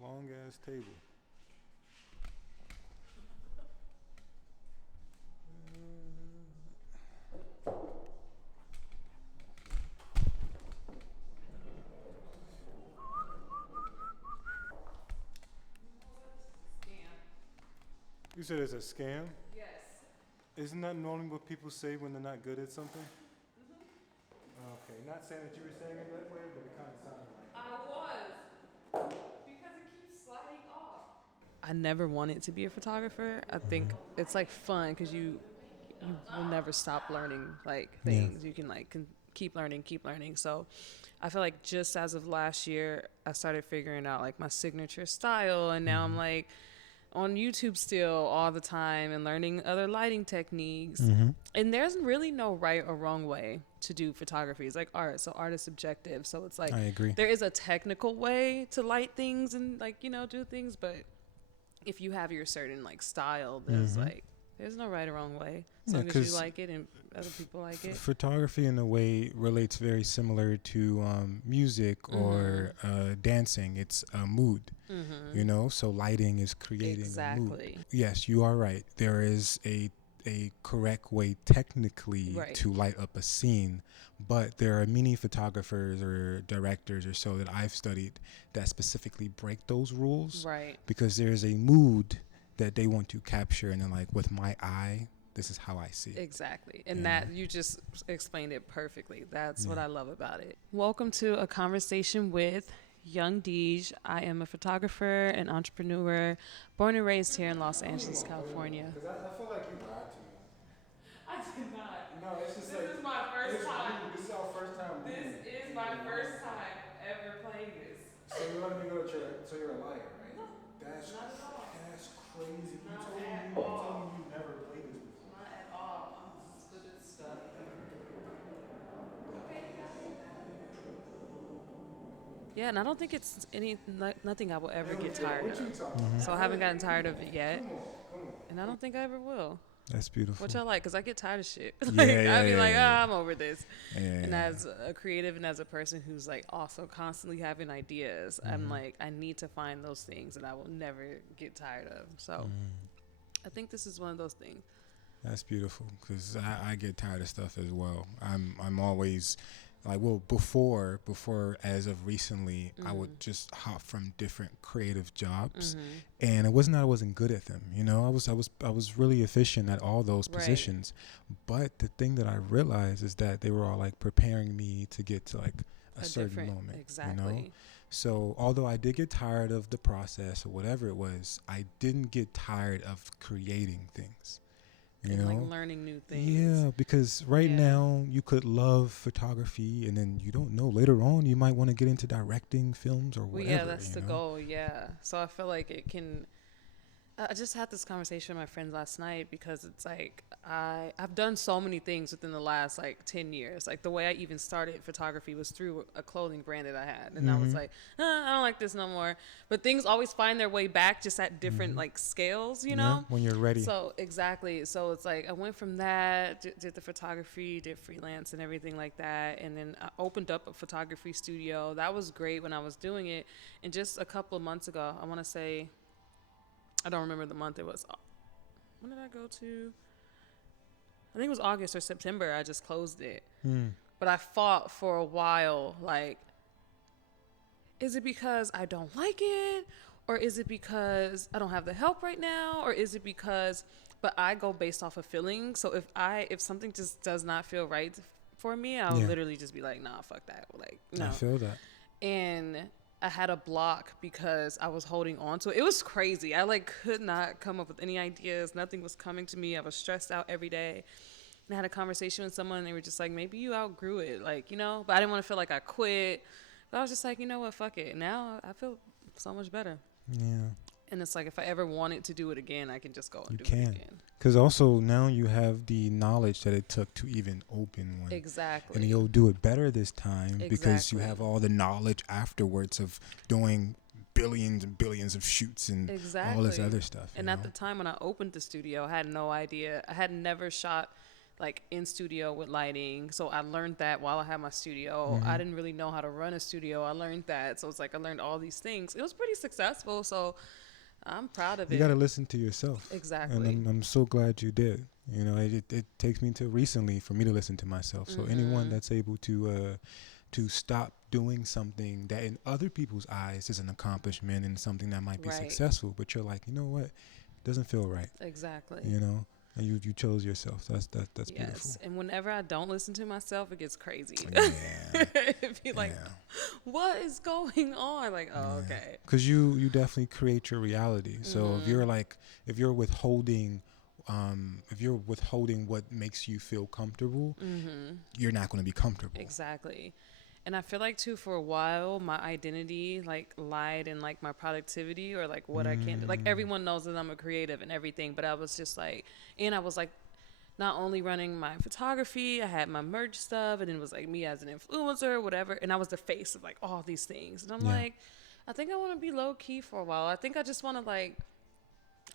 Long ass table. You said it's a scam? Yes. Isn't that normally what people say when they're not good at something? Okay, not saying that you were saying it that way, but it kind of sounded like I was. Because it keeps sliding off. I never wanted to be a photographer. I think it's like fun because you will never stop learning like yeah. things. You can like keep learning, keep learning. So I feel like just as of last year, I started figuring out like my signature style, and now I'm like on YouTube still all the time and learning other lighting techniques. And there's really no right or wrong way to do photography. It's like art, so art is subjective. So it's like I agree. there is a technical way to light things and like, you know, do things, but if you have your certain like style, there's like there's no right or wrong way. As long as you like it and other people like it. Photography in a way relates very similar to music or dancing. It's a mood, you know, so lighting is creating a mood. Yes, you are right. There is a correct way technically to light up a scene, but there are many photographers or directors or so that I've studied that specifically break those rules, because there's a mood that they want to capture, and then like with my eye, this is how I see it. Exactly. And that you just explained it perfectly. That's what I love about it. Welcome to a conversation with Young DJ. I am a photographer and entrepreneur, born and raised here in Los Angeles, California. Because I feel like you lied to me. I did not. No, it's just This is my first time. This is our first time. This is my first time ever playing this. So you let me go to church. So you're a liar, right? No, that's not at all. That's crazy. You Not told at me all. you never played this before. Not at all. I'm just good at stuff. Okay, yeah, and I don't think it's nothing I will ever get tired of. So I haven't gotten tired of it yet, and I don't think I ever will. That's beautiful. What y'all like? Because I get tired of shit. I'd be like, I'm over this. And Yeah. as a creative and as a person who's like also constantly having ideas, I'm like, I need to find those things that I will never get tired of. So I think this is one of those things. That's beautiful, because I get tired of stuff as well. I'm always like, well, before as of recently, I would just hop from different creative jobs, and it wasn't that I wasn't good at them. You know, I was really efficient at all those positions, but the thing that I realized is that they were all like preparing me to get to like a certain moment. Exactly. You know? So although I did get tired of the process or whatever it was, I didn't get tired of creating things. You know, like learning new things. Yeah, because now you could love photography, and then you don't know, later on you might want to get into directing films or whatever. Yeah, that's the goal. Yeah. So I feel like it can. I just had this conversation with my friends last night, because it's like I've done so many things within the last like 10 years. Like the way I even started photography was through a clothing brand that I had. And I was like, I don't like this no more. But things always find their way back, just at different like scales, you know? When you're ready. So exactly. So it's like I went from that, did the photography, did freelance and everything like that. And then I opened up a photography studio. That was great when I was doing it. And just a couple of months ago, I want to say, I don't remember the month it was. When did I go to? I think it was August or September. I just closed it. But I fought for a while. Like, is it because I don't like it? Or is it because I don't have the help right now? Or is it because, but I go based off of feelings. So if something just does not feel right for me, I'll literally just be like, nah, fuck that. Like, no. I feel that. And I had a block because I was holding on to it. It was crazy. I like could not come up with any ideas. Nothing was coming to me. I was stressed out every day. And I had a conversation with someone, and they were just like, maybe you outgrew it. Like, you know, but I didn't want to feel like I quit. But I was just like, you know what, fuck it. Now I feel so much better. Yeah. And it's like, if I ever wanted to do it again, I can just go and do it again. Because also now you have the knowledge that it took to even open one. Exactly. And you'll do it better this time because you have all the knowledge afterwards of doing billions and billions of shoots and all this other stuff. And at the time when I opened the studio, I had no idea. I had never shot like in studio with lighting. So I learned that while I had my studio. I didn't really know how to run a studio. I learned that. So it's like I learned all these things. It was pretty successful. So I'm proud of it. You got to listen to yourself. Exactly. And I'm so glad you did. You know, it takes me to recently for me to listen to myself. So anyone that's able to stop doing something that in other people's eyes is an accomplishment and something that might be successful, but you're like, you know what? It doesn't feel right. Exactly. You know? And you chose yourself. That's yes. Beautiful. And whenever I don't listen to myself, it gets crazy. Yeah. It'd be like, what is going on? Like, oh, okay. Because you definitely create your reality. So if you're withholding what makes you feel comfortable, you're not going to be comfortable. Exactly. And I feel like too, for a while, my identity like lied in like my productivity or like what I can do. Like everyone knows that I'm a creative and everything, but I was just like, and I was like, not only running my photography, I had my merch stuff, and it was like me as an influencer or whatever, and I was the face of like all these things. And I'm like, I think I want to be low key for a while. I think I just want to like,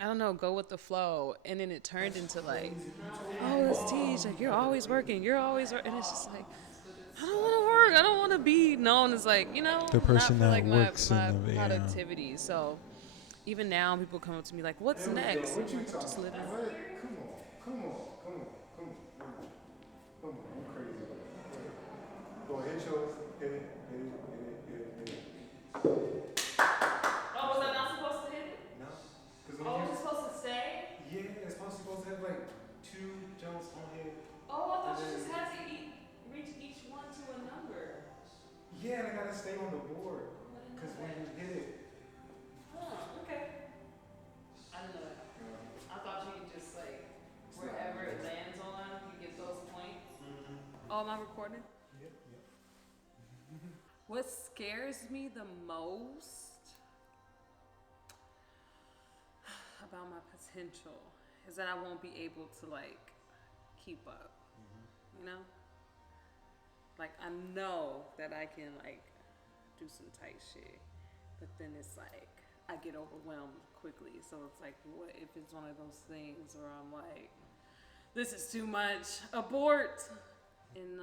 I don't know, go with the flow. And then it turned into like, oh, it's Tej, like you're always working, and it's just like, I don't want to work. I don't want to be known as like, you know, the person not for that like works my productivity. So even now people come up to me like, what's next? Just living. Come on. I'm crazy. Go ahead, yours. Hit it. Oh, was I not supposed to hit it? No. Oh, was it supposed to stay? Yeah, it's supposed to have like 2 jumps on here. Oh, I thought you just had to reach each one to a number. Yeah, and I gotta stay on the board. Because when you hit it. Oh, okay. I didn't know that. I thought you could just like, wherever it lands on, you get those points. Oh, am I recording? Yep. What scares me the most about my potential is that I won't be able to like keep up. You know? Like I know that I can like do some tight shit, but then it's like I get overwhelmed quickly. So it's like, what if it's one of those things where I'm like, this is too much, abort. And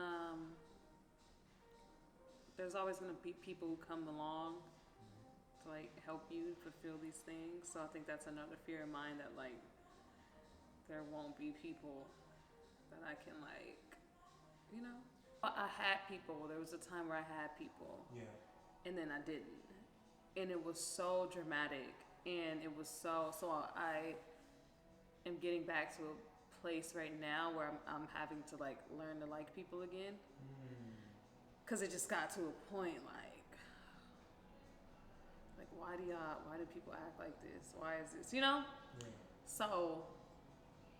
there's always gonna be people who come along to like help you fulfill these things. So I think that's another fear of mine, that like there won't be people that I can like, you know. I had people. There was a time where I had people. Yeah. And then I didn't. And it was so dramatic. And it was so I am getting back to a place right now where I'm having to like learn to like people again. Cause it just got to a point like why do people act like this? Why is this, you know? Yeah. So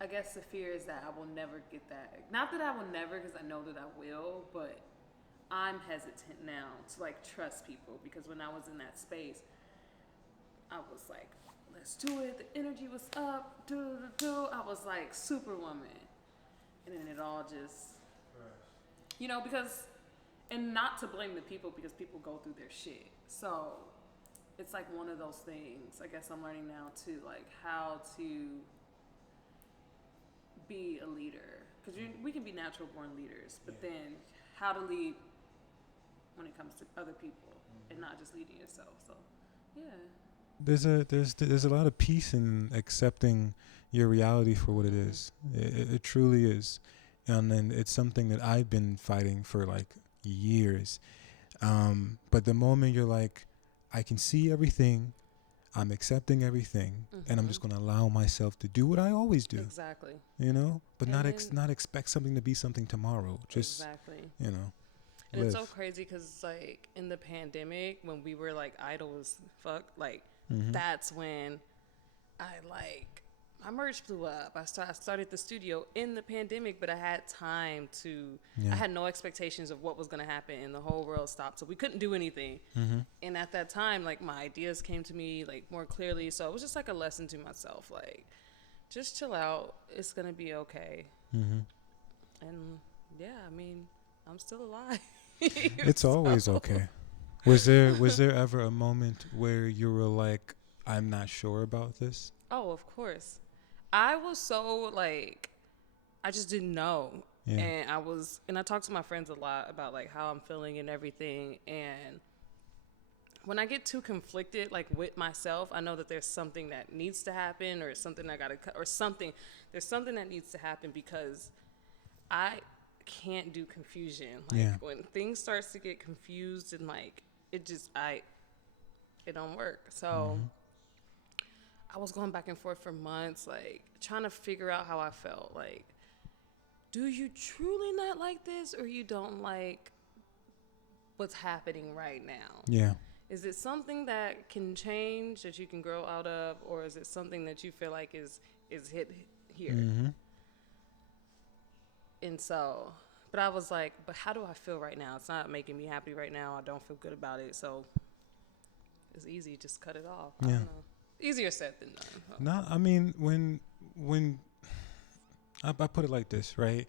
I guess the fear is that I will never get that. Not that I will never, because I know that I will, but I'm hesitant now to like trust people, because when I was in that space, I was like, let's do it. The energy was up. I was like superwoman. And then it all just, you know, because, and not to blame the people, because people go through their shit. So it's like one of those things, I guess I'm learning now too, like how to be a leader, because we can be natural born leaders, but then how to lead when it comes to other people and not just leading yourself. So there's a lot of peace in accepting your reality for what it is. It truly is. And then it's something that I've been fighting for like years. But the moment you're like, I can see everything, I'm accepting everything, and I'm just going to allow myself to do what I always do. Exactly. You know, but not expect something to be something tomorrow. Just you know. And it's so crazy because like in the pandemic, when we were like idle as fuck, like that's when my merch blew up. I started the studio in the pandemic, but I had time to. I had no expectations of what was going to happen, and the whole world stopped, so we couldn't do anything. And at that time, like my ideas came to me like more clearly. So it was just like a lesson to myself, like just chill out. It's gonna be okay. And yeah, I mean, I'm still alive. It's always okay. Was there ever a moment where you were like, I'm not sure about this? Oh, of course. I was so like I just didn't know. Yeah. And I talk to my friends a lot about like how I'm feeling and everything. And when I get too conflicted, like with myself, I know that there's something that needs to happen, or something I gotta cut, or something. There's something that needs to happen, because I can't do confusion. Like when things starts to get confused, and like it don't work. So I was going back and forth for months, like trying to figure out how I felt. Like, do you truly not like this, or you don't like what's happening right now? Yeah. Is it something that can change, that you can grow out of, or is it something that you feel like is hit here? And so, but I was like, but how do I feel right now? It's not making me happy right now. I don't feel good about it. So it's easy, just cut it off. I don't know. Easier said than done. No, I mean, when I put it like this, right?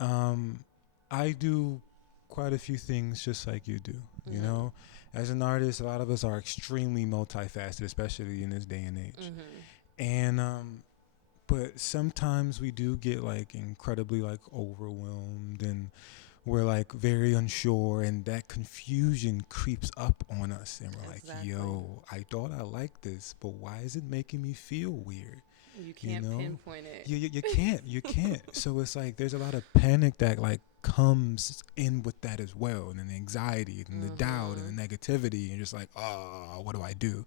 I do quite a few things just like you do. You know, as an artist, a lot of us are extremely multifaceted, especially in this day and age. And but sometimes we do get like incredibly like overwhelmed, and we're like very unsure, and that confusion creeps up on us, and we're like, yo, I thought I liked this, but why is it making me feel weird? You can't pinpoint it. You can't. So it's like there's a lot of panic that like comes in with that as well, and the anxiety and the doubt and the negativity, and just like, oh, what do I do?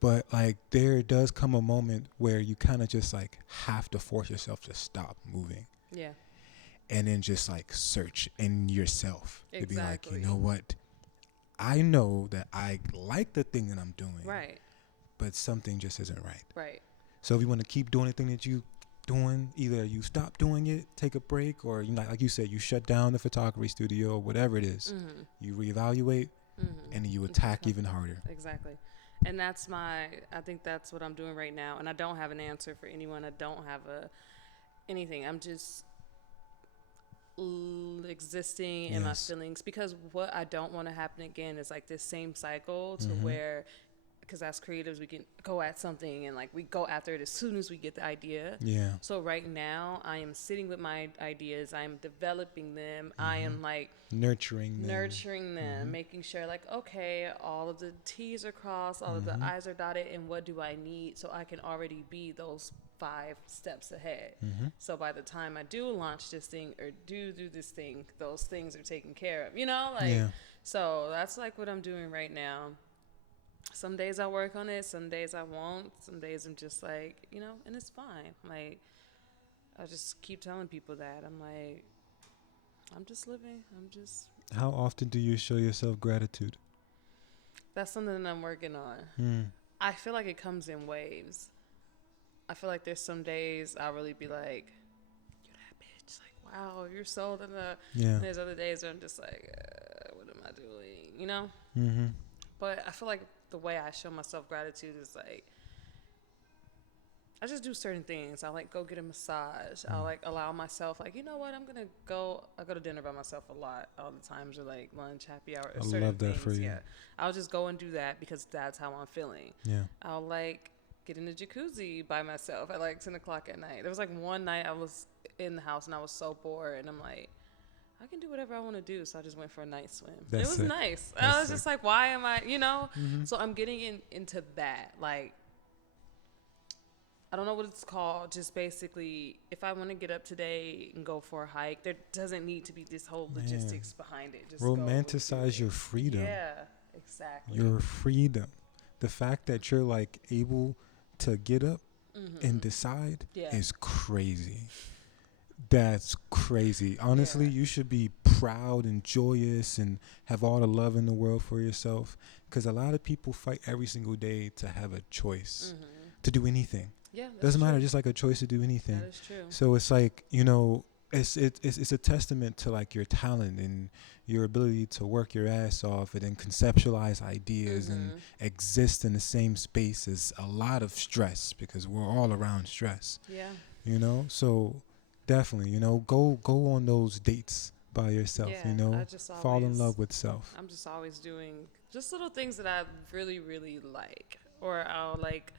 But like there does come a moment where you kind of just like have to force yourself to stop moving. Yeah. And then just like search in yourself to be like, Exactly. you know what? I know that I like the thing that I'm doing. Right. But something just isn't right. Right. So if you want to keep doing the thing that you doing, either you stop doing it, take a break, or you know, like you said, you shut down the photography studio or whatever it is. You reevaluate, and you attack even harder. Exactly. And I think that's what I'm doing right now. And I don't have an answer for anyone. I don't have anything. I'm just existing in my feelings, because what I don't want to happen again is like this same cycle to where, because as creatives we can go at something and like we go after it as soon as we get the idea. So right now I am sitting with my ideas, I'm developing them, I am like nurturing them, making sure like, okay, all of the T's are crossed, all of the I's are dotted, and what do I need so I can already be those 5 steps ahead. So by the time I do launch this thing or do this thing, those things are taken care of, you know, like so that's like what I'm doing right now. Some days I work on it, some days I won't, some days I'm just like, you know, and it's fine. Like I just keep telling people that I'm like, I'm just living. How often do you show yourself gratitude? That's something that I'm working on. I feel like it comes in waves. I feel like there's some days I'll really be like, you're that bitch. Like, wow, you're so And there's other days where I'm just like, what am I doing? You know? But I feel like the way I show myself gratitude is like, I just do certain things. I like go get a massage. I like allow myself, like, you know what, I go to dinner by myself a lot all the times, or like lunch, happy hour. I love that for you. I'll just go and do that because that's how I'm feeling. I'll like get in the jacuzzi by myself at like 10 o'clock at night. There was like one night I was in the house and I was so bored, and I'm like, I can do whatever I want to do. So I just went for a night swim. It was nice. I was just like, why am I, you know? So I'm getting into that. Like, I don't know what it's called. Just basically, if I want to get up today and go for a hike, there doesn't need to be this whole logistics behind it. Just romanticize your freedom. Yeah, exactly. Your freedom. The fact that you're like able to get up and decide is crazy. That's crazy. Honestly, you should be proud and joyous and have all the love in the world for yourself, because a lot of people fight every single day to have a choice to do anything. Doesn't matter, just like a choice to do anything. That is true. So it's like, you know, it's a testament to like your talent and your ability to work your ass off and then conceptualize ideas and exist in the same space as a lot of stress, because we're all around stress. You know, so definitely, you know, go on those dates by yourself, you know, fall in love with self. I'm just always doing just little things that I really, really like, or I'll like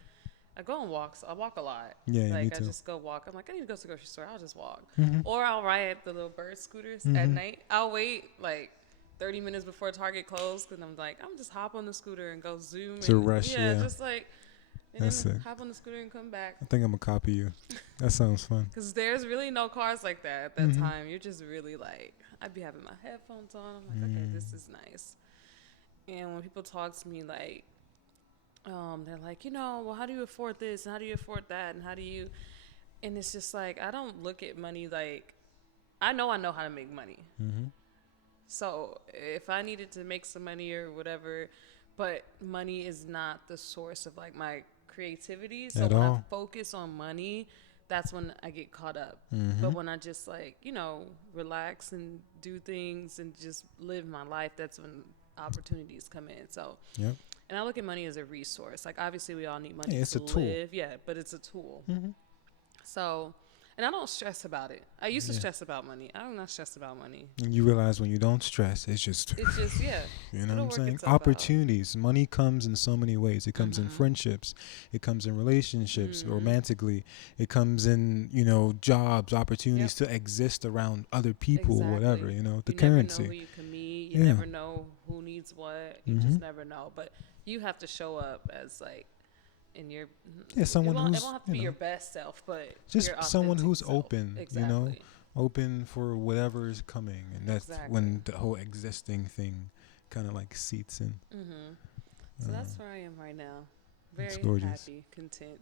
I go on walks. I walk a lot. Yeah, me Like I too. just go walk. I'm like, I need to go to the grocery store. I'll just walk. Mm-hmm. Or I'll ride the little bird scooters at night. I'll wait like 30 minutes before Target closed because I'm like, I'm just hop on the scooter and go zoom. To and rush, yeah. just like, and That's then it. hop on the scooter and come back. I think I'm gonna copy you. That sounds fun. Because there's really no cars like that at that time. You're just really like, I'd be having my headphones on. I'm like, okay, this is nice. And when people talk to me, like, they're like, well, how do you afford this? And how do you afford that? And how do you... And it's just like, I don't look at money like... I know how to make money. Mm-hmm. So if I needed to make some money or whatever, but money is not the source of, like, my creativity. So when I focus on money, that's when I get caught up. But when I just, like, relax and do things and just live my life, that's when opportunities come in. So... Yep. And I look at money as a resource. Like, obviously, we all need money it's to a tool. live. Yeah, but it's a tool. So, and I don't stress about it. I used to stress about money. I'm not stressed about money. And you realize when you don't stress, it's just yeah. You know what I'm saying? Opportunities. Money comes in so many ways. It comes in friendships. It comes in relationships, romantically. It comes in, jobs, opportunities to exist around other people, whatever, the currency. You never know who you can meet. You never know who needs what. You just never know. But you have to show up as, like, in your... someone who's... It won't have to be your best self, but just someone who's self. open, Exactly. Open for whatever is coming. And that's when the whole existing thing kind of, like, seats in. So that's where I am right now. Very gorgeous. happy, content.